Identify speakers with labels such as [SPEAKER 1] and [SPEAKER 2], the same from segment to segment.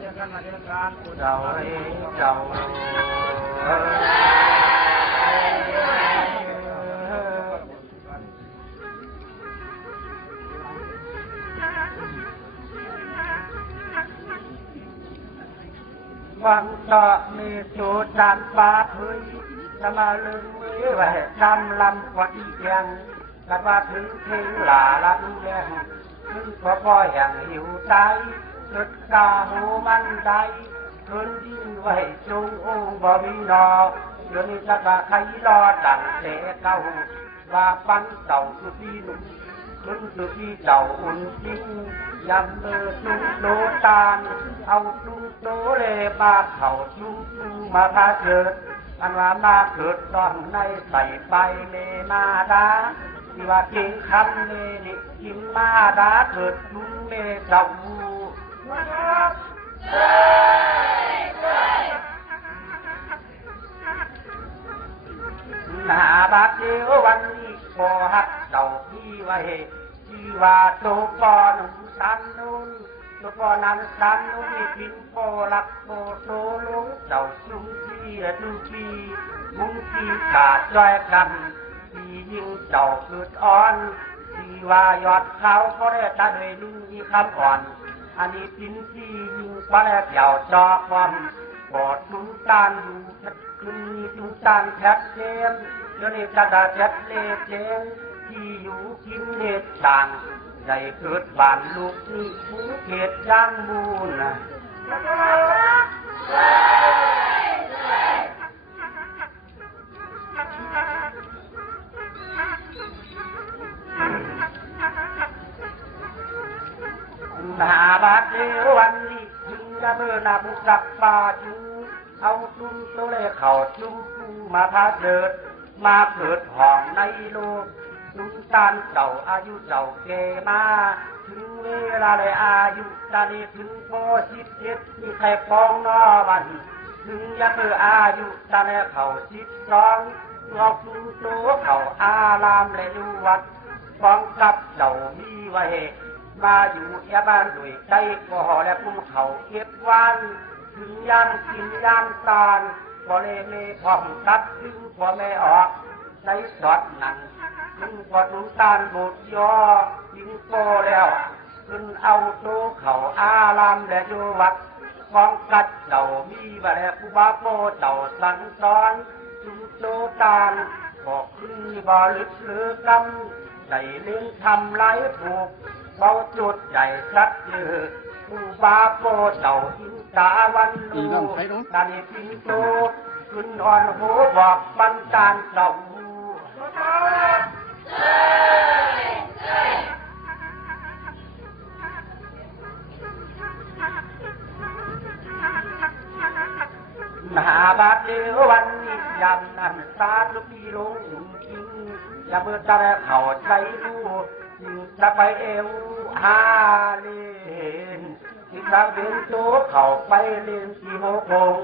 [SPEAKER 1] เจ้าเอ้ยเจ้าเอ้ยวังจะมีสูตรดานปาเผยจะมา ลืมมือไว้จำลำกว่าโหมันแรงถึงพ่อพ่ออย่างหิวใจสุดกาหูมันใจทุนยิ่งไว้จงองค์บ่มีนอเดี๋ยวนี้จะกะใครรอดังเตะเก้าว่าปันเต่าสุดีหนุ่มขึ้นสุที่เจ้าอุ่นจริงยำเบอร์จุงโดตานเอาจุงโตเลบาเข่าจุงจุงมาพาเกิดอันว่ามาเกิดตอนในใส่ไปเลมาดาที่ว่าเก่งคำเลนิกินมาดาเกิดจุงเลเจ้าห นาบาเดววันนี้พอฮักเจ้าพี่ไว้ที่ว่าโตปอหนุ่มสันนุ่นโตปอนันสันนุ่นนี่กินโปลักโปโตลุงเจ้าจุงพี่และจุงพี่มุงพี่ขาดจ้อยกันที่ยิ่งเจ้าเกิดอ่อนที่ว่ายอดเขาเขาได้ตาด้วยลุงมีคำอ่อน อันนี้กินที่ยิ่งปลาแลกเหยาจอความปอดลุงตานอยู่ชัดขึ้นมีลุงตานแท็ดเจนเดี๋ยวนี้จะดาแท็ดเลเจนที่อยู่กินเนตต่างได้เกิดบานลูกนี่ผู้เขตย่างมูลนะ นาบาดเดียววันนี้ถึงจะเมื่อนาบุกลับป่าจูเอาจุ้มโตเลเข่าจุ้มจูมาพาเกิด มาเกิดห้องในโลกลุงตานเจ้าอายุเจ้าเกมาถึงเวลาเลยอายุตานีถึงโพสิบเจ็ดมีใครปองนอวันถึงยักเออายุตาแม่เขาสิบสองงอกลุงโตเขาอารามและอยู่วัดฟ้องกับเจ้ามีไว้ มาอยู่แค่บ้านด้วยใจก่อและพุ่มเขาเก็บวันถึงย่ามกินย่ามตานพอเลเมพร้อมตัดถึงพอแม่ออกในสอดหนังถึงพอถุงตาลบดยอยิงโตแล้วขึ้นเอาโตเขาอารามและอยู่วัดฟ้องกัดเจ้ามีบาแลผู้บาโปเจ้าสังสอนถึงโตตาลบอกขึ้นบ่ลึกหรือกำใจเลี้ยงทำไรผูก เบาจุดใหญ่ชัดเลือผู้บาโปเต่าอินตาวันลูดันพิงโตขึ้นอ่อนหูบอกปันการเต่าหาบาดเดียววันนี้ยำนั่นสาธุพี่ลงอุ่นกิงอย่าเมื่อจะเขาใจดู จะไปเอวหาเลนที่ทางเป็นโตเข้าไปเล่นที่โมกง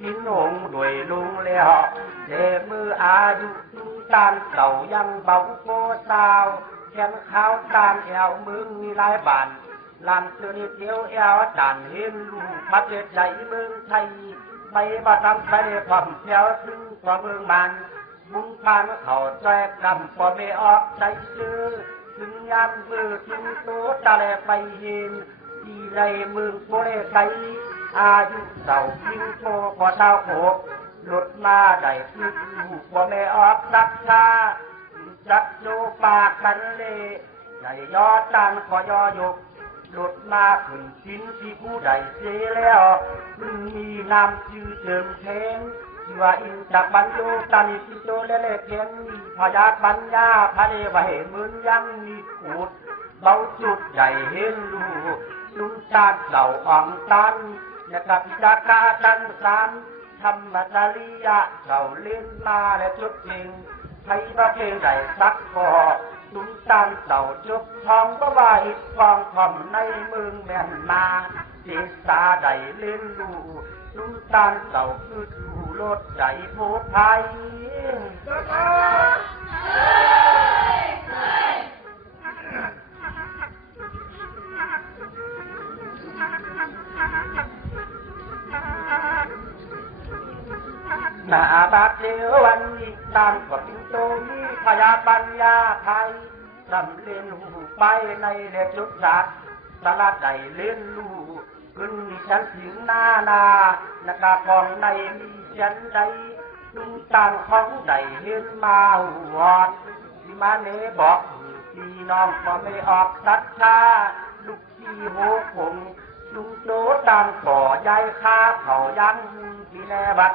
[SPEAKER 1] กินหงด้วยลุงแล้วเดมืออายุตานเก่ายังเบาโปสาวแขนขาวตานแอวมึงมีหลายบานลำเสือนี่เที่ยวแอวดันเห็นลูกพัดเด็ดใหญ่เมืองไทยไปบัดทำไปได้ความเที่ยวถึงกว่าเมืองมันมุงพานเขาแจกกำพอไม่ออกใจซื้อ ถึงยามมือถึงโตตาแลไปเห็นที่ในเมืองโบเลไกอายุเสาพิงโตพอเท้าโขกหลุดมาได้พึกลูกพอไม่ออกรักษาจัดโยปากกันเลยได้ยอตันขอยอยกหลุดมาขึ้นชิ้นที่ผู้ใดเสียแล้วพึ่งมีนามชื่อเจิมเทง ที่ว่าอินจากบรรโยตันที่โตแลเลเพียงมีพยาตปัญญาพระเดวเหมือนยังมีขูดเบาจุดใหญ่เห็นลูลุงตาดเหล่าอ่องตันนะครับจากาตันสามธรรมจริยะเราเล่นมาและจุดจริงใครประเพใดสักพอ ลุงตานเต่าจุกทองก็ว่าหิดฟองคอมในเมืองแม่นมาเจสาใดเล่นลูลุงตานเต่าคือถูรถใจโพไทย นาบาดเดียววันนี้ตามกับปิงโตมีพยาปัญญาไทยสำเร็จหูไปในเล็กจุดสัตว์สลัดใดเล่นลูขึ้นฉันถึงหน้านานักกองในมีฉันใดลุงต่างของใดเห็นมาหวอดที่มาเนบอกพี่น้องก็ไม่ออกสัตชาลูกพี่โหคงลุงโตต่างก่อยายข้าเขายังที่แนบัด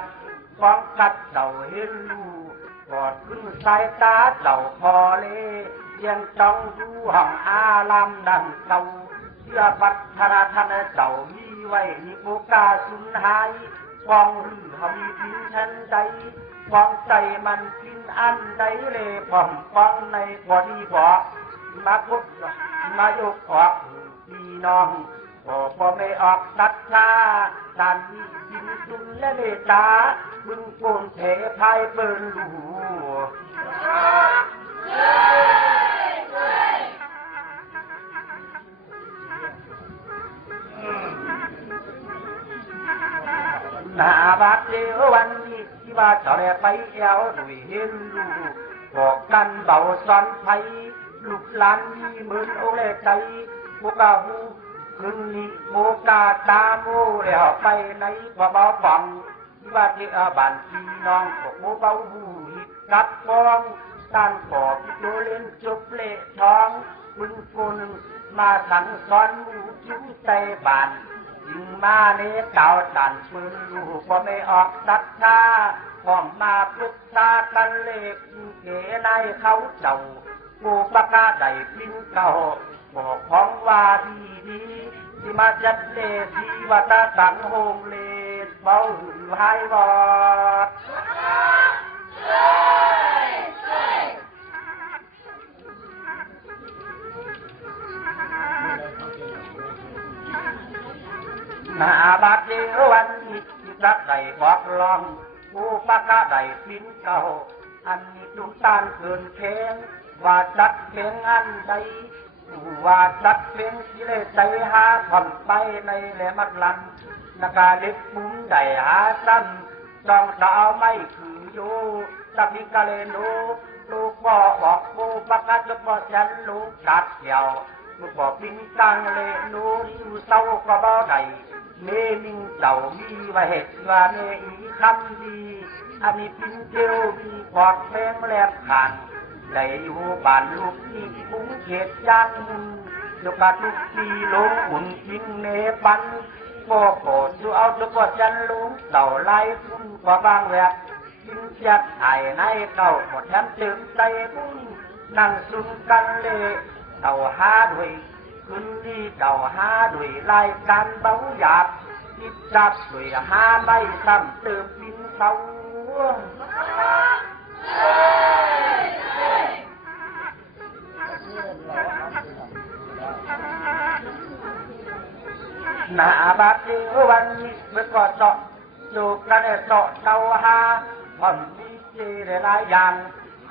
[SPEAKER 1] ฟองกัดเจ้าเห็นลูกกอดขึ้นสายตาเจ้าพอเลยังจ้องดูห้องอาลามดันเจ้าเชื่อปัฒนาทันเจ้ามีไว้นิโกกาสุนหายฟองหรือเขามีพินฉันใดฟ้องใจมันพินอันใดเลยพร้อมฟองในบอดีบอกมาพุดมายกออกพี่น้องพอพอไม่ออกตัดชาดานนี้ดิน สุนและเมตตาบึงโกนเทพายเปินหลูหน้าบาดเดียววันนี้ที่ว่าจะได้ไปแอวด้วยเห็นลูกบอกกันเบาสอนไผลูกหลานมีหมื่นโอเลใจพวกเรา หูคืนนี้โมกาตาโมแล้วไปในบ่เบาฟังว่าที่อาบานพี่น้องพวกโมเบาหูหิดกับฟองต้านขอพี่โจเล่นจบเละท้องมึงคนมาสังสอนหมูชิ้วใจบานยิงมาเนเก่าตันปืนลูกก็ไม่ออกสักชาพร้อมมาปรึกษากันเล็กเก๋ในเขาเจ้ากูปากกาได้พินเก่าบอกของว่าดีดี ที่มาจัดเลสีวัตสังโฮงเลสเบาหือให้บอดหนาบาดเดียวันนี้ิรักไดบอกลองกูปากกาได้พินเก่าอันนี้ตุกตานเกินเพลงว่าจัดเพลงอันใด ว่าจัดเพลงที่เลยใจหาทำไปในแหลมัดลันนากาเล็กมุ้งได้หาสั้นจองสาวไม่คือโยสัพิกาเลโนลูกบ่บอกโบประกาศจะบ่ฉันลูกกัดเกี่ยวลูกบอกพิงตังเลโนอยู่เศร้าก็บ่ได้เมมิงเจ้ามีไว้เหตุว่าเมอีคำดีอันนี้พินเจียวมีปอดแมงแลบขัน ได้อยู่บ้านลูกที่กรุงเขตยันลูกกาลูกทีลงอุ่นกินเนปันก็โกรธอยู่เอาทุกว่าจันลุงเต่าไล่พุ่นกว่าบางแวกกินจัดไอ้ในเก่าหมดแถมถึงใจพุ่นนั่งซุ่มกันเลยเต่าหาด้วยคืนนี้เต่าหาด้วยรายการเบาหยาบจิตจับด้วยหาไม่ซ้ำเติมบินเศร้า น้าบาดเยววันนี้เมื่อก่อนเจาะจูกันเจาะเตาหาผ่อนมีเจหลายอย่าง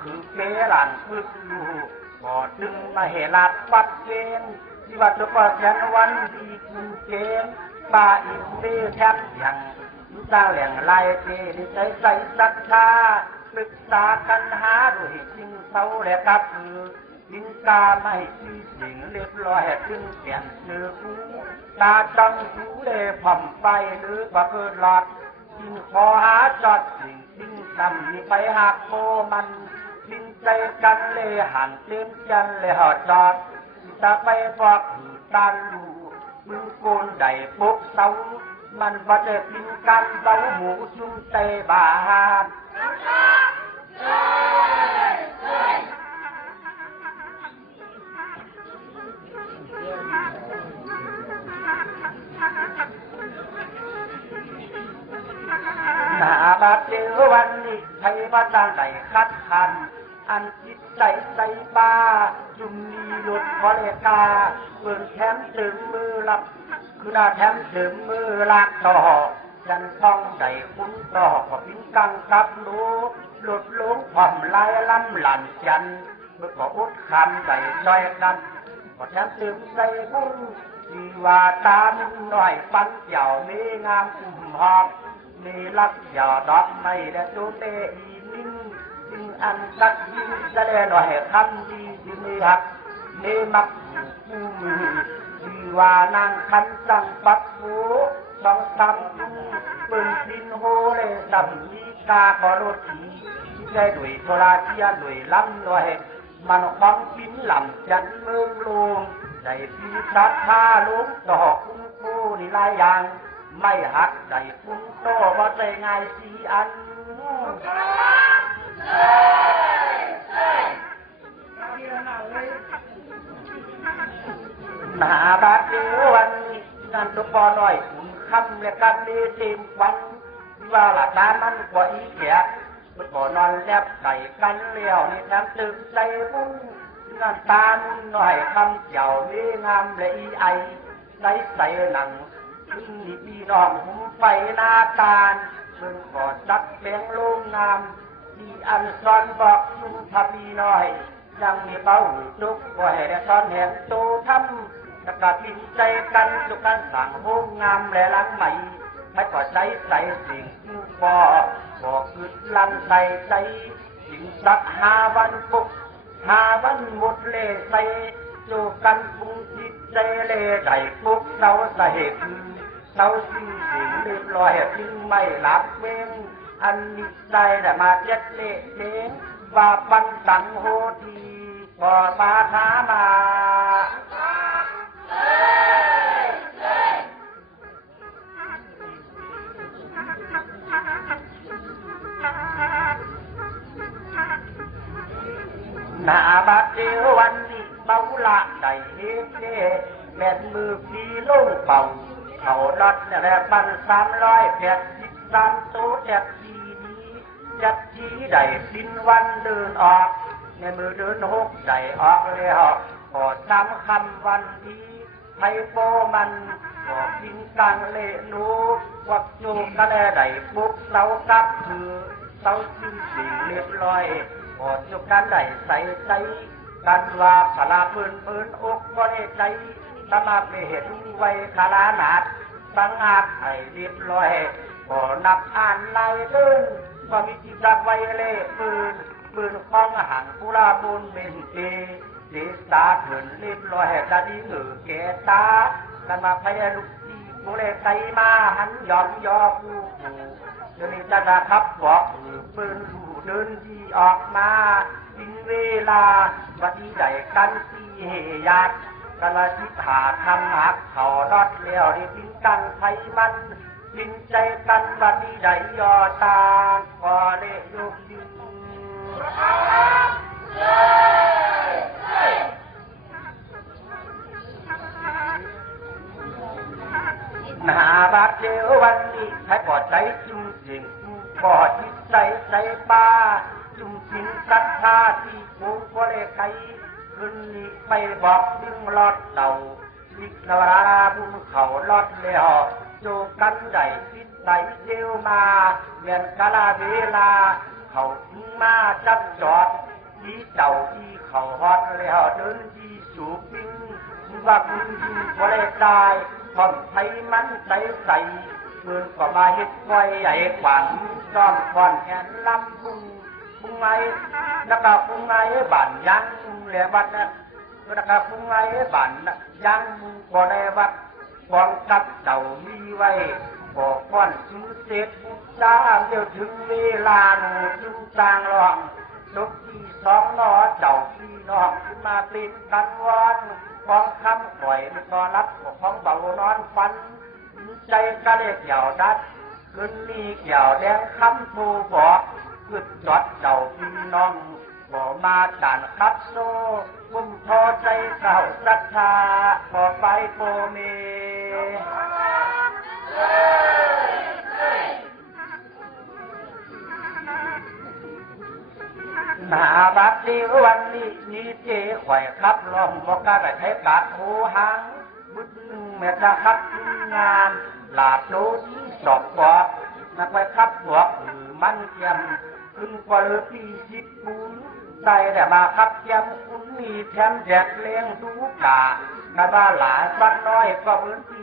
[SPEAKER 1] คือเกลันคือลูกก็ดึงมาเหลัดวัดเกณฑ์ที่ว่าจะว่าแทนวันดีคือเกณฑ์ป่าอินเดีแทบอย่างสร้าแหล่งลายเจดีใจใส่ศรัทธาปรึกษากันหาด้วยจริงเศร้าและกับคือ จินตาไม่ที่สิ่งเรียบร้อยจึงเปลี่ยนชื่อกูตาจังหูเลยผ่อมไปหรือว่าเกิดหลอดจึงขอหาจอดสิ่งสิ่งตำนี่ไปหักโคมันสิ้นใจกันเลยหันเต็มจันเลยหอดจอดตาไปบอกหูตาลูมึงโกนได้ปุกเสามันบ่ได้กินกันเบาหมูจุ้มเตบาน ใครมาตั้งใจคัดคัน อันจิตใจใส่บ้าจุมมีหลุดพอเลกาเปิดแถมถึงมือลับ คือหน้าแถมถึงมือลักต่อยันท่องใจคุ้นต่อก็พิงกังกับรู้หลุดลงความลายล้ำหลั่นจันเมื่อก็อุดคำใจจอยกันก็แถมถึงใจบุญที่ว่าตามึงหน่อยปันเจ้ามีงามอุ่มหอบมมีลักอย่าดอกไม่ได้จูเตอี อันสักยิ่งจะได้หน่อยคำดีจึงมีหักเนมักอืมดีว่านางคันจังปัดหูสองสามปืนดินโฮเลสัมมีกาขอรถทีได้ด้วยโทราเทียด้วยลำด้วยมันบังปิ้นลำจันเมืองลงได้พีสัทธาลุกดอกคุ้มคู่นี่หลายอย่าง ไม่หักใจคุ้มโตว่าใจง่ายสีอัน หนาบาดเดีวันงานตุกปอน้อยอุ่นคำและกันดีเต็มวันว่าหลักฐานมันกว่าอีเกียตุกปอนอนแลบไก่กันเลี้ยวนี่แถมตึกใจมุ้งงานตามุนหน่อยคำเจ้านี่งามและอีไอใสใส่หนังนี่พี่น้องหุ่มไฟหน้าตาลเพิ่งกอดดักเลี้ยงโลงงาม ที่อันซอนบอกลุงพพี่น้อยยังมีเป้าทุกว่าให้ได้อนเห็นโตทำประกาศพินใจกันสุการสั่งโฮมงามและลังใหม่ให้ก่อใจใส่สิ่งบ่บอกคือลังใส่ใจสิ่งสักหาวันปุกหาวันหมดเล่ใส่จูกันปุงจิตใจเล่ใส่ปุกเสาใส่คือเสาสิ่งสิ่งเรียบร้อยทิ้งไม่หลับเว้น อันนี้ไดแต่มาเจ็ดเละเล้งว่าปันสังโหทีพอปาถามาหน้าบัดเดียววันนี้เบาละใจเฮ็ดเดแม่นมือพีลงเป่าเขาลอดแหละปันสามร้อยแปด สิบสามโต๊ะแจกทีนี้จัดทีได้สิ้นวันเดินออก ในมือเดินหกใจออกแล้วกอดซ้ำคำวันดีไทโปมันบอกทิ้งตังเลนูวักจูกระแลได้ปุกเสากับคือเสาสิ้นสิ่เรียบร้อยกอดจุกกันได้ใส่ใจกันว่าพลาปืนปืนอกก็ได้ใจสมาไปเห็นไว้คาลานาดสังอาจให้เรียบร้อย ก็นับอ่านลายเดินก็มีจิตรักไว้เล่ปืนปืนของหันกุลาบุญเป็นเตสีตาเถินเรียบร้อยกะดีหือแกตากันมาพยาลุกที่กูเลยใส่มาหันยอมยอผู้ผู้เดี๋ยวนี้จะนะครับบอกปืนผู้เดินที่ออกมาทิ้งเวลาวันที่ใดกันที่เฮยาดกันมาทิหาทำหักเขาดอดเลี้ยวด้ทิ้งกันไทมัน ทิ้งใจกันวันที่ใดยอตาก็เลยยุบยิงหนาบาดเดียววันนี้ให้ปลอดใจจุ่มจริงปอดจิตใจใจป้าจุ่มจริงศรัทธาที่กูก็เลยใครคืนนี้ไปบอกดึงลอดเต่าวิกนราบุญเขาลอดแล้ว โจกันได้คิดใส่เดียวมาเวียนกาลาเวลา เขามาจับจอดที่เต่าที่เขาฮอดแล้วเดินที่สูบปิ้งว่าคุณยิงก็ได้ตายท่อนไทยมันใส่ใสเมืองก็มาเฮ็ดไว้ใหญ่ขวัญซ้อมก่อนแขนลำพุงพุงไงแล้วก็พุงไงบานยังแหลวัดนะแล้วก็พุงไงบานยังก็ได้วัด กองทัพเจ้ามีไว้บอกก้อนซื้อเสร็จจ้าเดี๋ยวถึงเวลาหนูจึงจางรองนกที่สองนอเจ้าพี่น้องขึ้นมาติดกันวอนฟองคำปล่อยตอรับของเบานอนฟันใจกระเล็กเหยาวดัดขึ้นนี่เกี่ยวแดงคำทูบอกขึ้นจอดเจ้าพี่น้องบ่มาจานคัดโซกุ้มพอใจเก่าศรัทธาขอไปโปเม น้าบัดนี้วันนี้นี่เจ๊ข่อยครับลองบอกกาได้ใช้กาดหูหังบึ้งแม่จะคับงานหลาดโดนสอบกอดนักไว้ครับหัวหือมันเทียมขึ้นกว่าปีสิบปูนใส่แต่มาครับเทียมคุณมีแถมแจกเลี้ยงดูกากันว่าหลายสักน้อยก็เหมือนปี